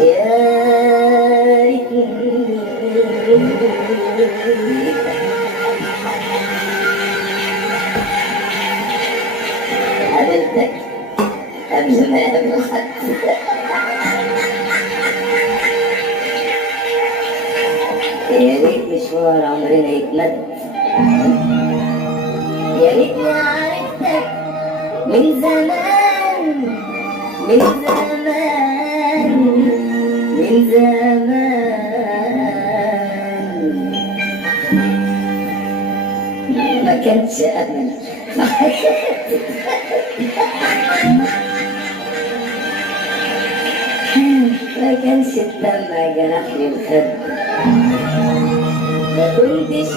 يا ريتني قابلتك قبل ما اقابل حد. يا ريت مشوار عمرنا يتمد، يا ريتني عرفتك من زمان، من زمان، من زمان. ما كانش أمل، ما كانش الدمع جرح لي الخد، ما كنتش